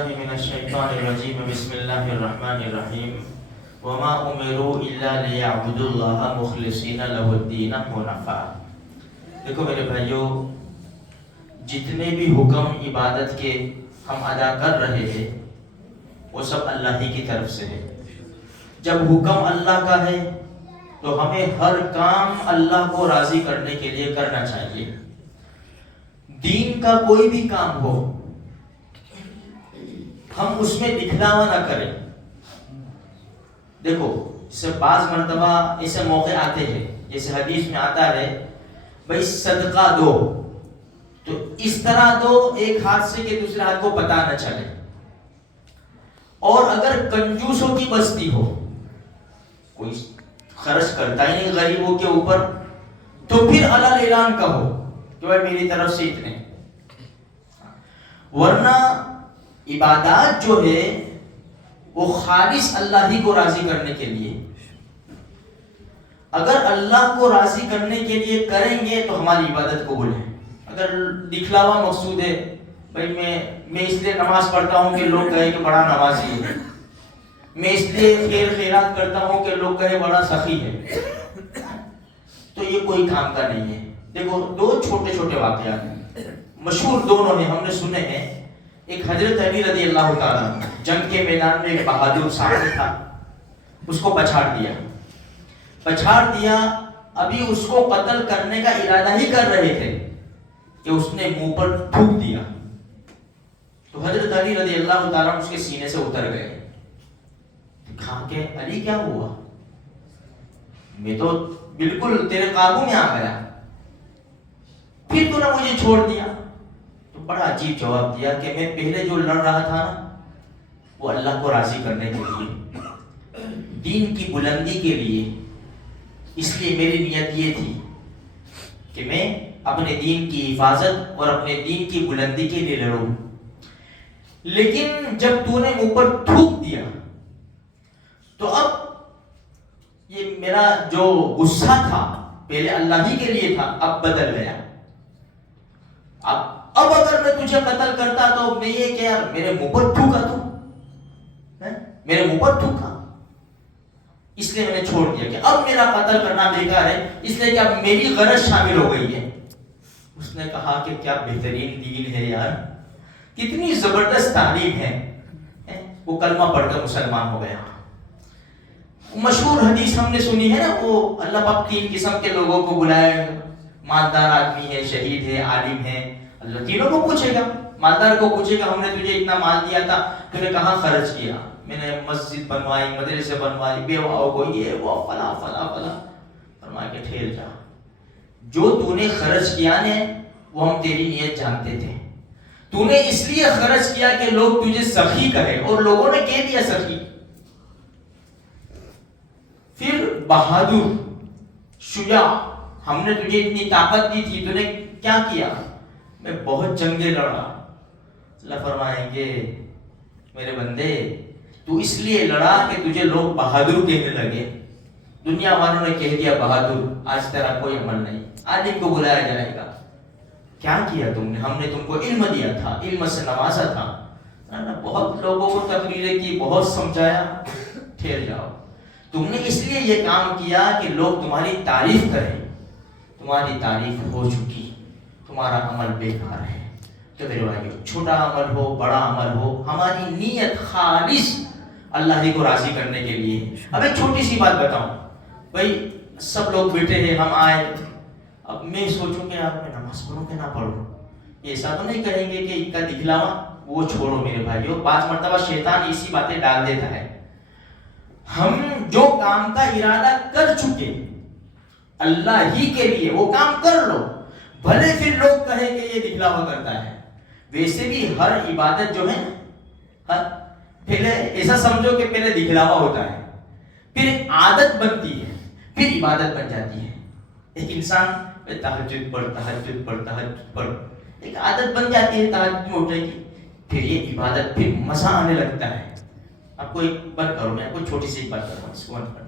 من الشیطان الرجیم بسم اللہ الرحمن الرحیم وما امروا الا لیعبدوا اللہ مخلصین لہ الدین حنفاء۔ دیکھو میرے بھائیو، جتنے بھی حکم عبادت کے ہم ادا کر رہے ہیں وہ سب اللہ ہی کی طرف سے ہے۔ جب حکم اللہ کا ہے تو ہمیں ہر کام اللہ کو راضی کرنے کے لیے کرنا چاہیے۔ دین کا کوئی بھی کام ہو ہم اس میں دکھلاوا نہ کریں۔ دیکھو اس سے بعض مرتبہ ایسے موقع آتے ہیں، جیسے حدیث میں آتا ہے بھائی صدقہ دو تو اس طرح دو ایک ہاتھ سے کہ دوسرے ہاتھ کو پتہ نہ چلے، اور اگر کنجوسوں کی بستی ہو، کوئی خرچ کرتا ہی نہیں غریبوں کے اوپر، تو پھر علل اعلان کہو کہ بھائی میری طرف سے اتنے۔ ورنہ عبادات جو ہے وہ خالص اللہ ہی کو راضی کرنے کے لیے، اگر اللہ کو راضی کرنے کے لیے کریں گے تو ہماری عبادت قبول ہے۔ اگر دکھلاوا مقصود ہے، بھائی میں اس لیے نماز پڑھتا ہوں کہ لوگ کہیں کہ بڑا نمازی ہے، میں اس لیے خیر خیرات کرتا ہوں کہ لوگ کہیں بڑا سخی ہے، تو یہ کوئی کام کا نہیں ہے۔ دیکھو دو چھوٹے چھوٹے واقعات ہیں، مشہور دونوں ہیں، ہم نے سنے ہیں۔ ایک حضرت علی رضی اللہ تعالیٰ جنگ کے میدان میں ایک بہادر صحابی تھا، اس کو پچھاڑ دیا۔ ابھی اس کو قتل کرنے کا ارادہ ہی کر رہے تھے کہ اس نے منہ پر تھوک دیا، تو حضرت علی رضی اللہ تعالیٰ اس کے سینے سے اتر گئے۔ کہا کہ علی کیا ہوا؟ میں تو بالکل تیرے قابو میں آ گیا، پھر تو نے مجھے چھوڑ دیا۔ تو بڑا عجیب جواب دیا کہ میں پہلے جو لڑ رہا تھا نا وہ اللہ کو راضی کرنے کے لیے، دین کی بلندی کے لیے، اس لیے میری نیت یہ تھی کہ میں اپنے دین کی حفاظت اور اپنے دین کی بلندی کے لیے لڑوں۔ لیکن جب تو نے منہ پر تھوک دیا تو اب یہ میرا جو غصہ تھا پہلے اللہ ہی کے لیے تھا، اب بدل گیا۔ اب اگر میں تجھے قتل کرتا تو میں یہ کہ یار میرے منہ پر تھوکا، تو میرے منہ پر تھوکا، اس لیے میں نے چھوڑ دیا کہ اب میرا قتل کرنا بیکار ہے، اس لیے کہ اب میری غرض شامل ہو گئی ہے۔ اس نے کہا کہ کیا بہترین دین ہے یار، کتنی زبردست تعلیم ہے۔ وہ کلمہ پڑھ کر مسلمان ہو گیا۔ مشہور حدیث ہم نے سنی ہے نا، وہ اللہ پاک تین قسم کے لوگوں کو بلائے، مالدار آدمی ہے، شہید ہے، عالم ہے۔ اللہ تینوں کو پوچھے گا، مالدار کو پوچھے گا ہم نے تجھے اتنا مال دیا تھا، تو نے کہاں خرچ کیا؟ میں نے مسجد بنوائی، مدرسے بنوائی، بیواؤں کو یہ وہ فلاں فلاں فلاں۔ فرمایا کہ ٹھہر جا، جو تو نے خرچ کیا نے وہ ہم تیری نیت جانتے تھے، تو نے اس لیے خرچ کیا کہ لوگ تجھے سخی کہے، اور لوگوں نے کہہ دیا سخی۔ پھر بہادر، شجاع، ہم نے تجھے اتنی طاقت دی تھی، تو نے کیا کیا؟ میں بہت جنگیں لڑا۔ اللہ فرمائیں گے میرے بندے تو اس لیے لڑا کہ تجھے لوگ بہادر کہنے لگے، دنیا والوں نے کہہ دیا بہادر، آج تیرا کوئی عمل نہیں، آج ان کو بلایا جائے گا۔ کیا کیا تم نے؟ ہم نے تم کو علم دیا تھا، علم سے نوازا تھا، بہت لوگوں کو تقریریں کی، بہت سمجھایا، ٹھہر جاؤ، تم نے اس لیے یہ کام کیا کہ لوگ تمہاری تعریف کریں، تمہاری تعریف ہو چکی، تمہارا عمل بیکار ہے۔ تو میرے بھائیو، چھوٹا عمل ہو بڑا عمل ہو، ہماری نیت خالص اللہ ہی کو راضی کرنے کے لیے۔ اب ایک چھوٹی سی بات بتاؤں، بھائی سب لوگ بیٹھے ہیں، ہم آئے، اب میں سوچوں کہ آپ میں نماز پڑھوں کہ نہ پڑھوں، ایسا تو نہیں کہیں گے کہ ان کا دکھلاوا، وہ چھوڑو میرے بھائیو۔ بعض مرتبہ شیطان ایسی باتیں ڈال دیتا ہے، ہم جو کام کا ارادہ کر چکے اللہ ہی کے لیے وہ کام کر لو، بھلے پھر لوگ کہیں کہ یہ دکھلاوا کرتا ہے۔ ویسے بھی ہر عبادت جو ہے پہلے ایسا سمجھو کہ پہلے دکھلاوا ہوتا ہے، پھر عادت بنتی ہے، پھر عبادت بن جاتی ہے۔ ایک انسان تہجد پڑھ ایک عادت بن جاتی ہے، تہجد میں اٹھے گی، پھر یہ عبادت، پھر مزہ آنے لگتا ہے۔ آپ کو ایک بند کرو، میں آپ کو چھوٹی سی بات کرتا ہوں، اس کو بند کرو۔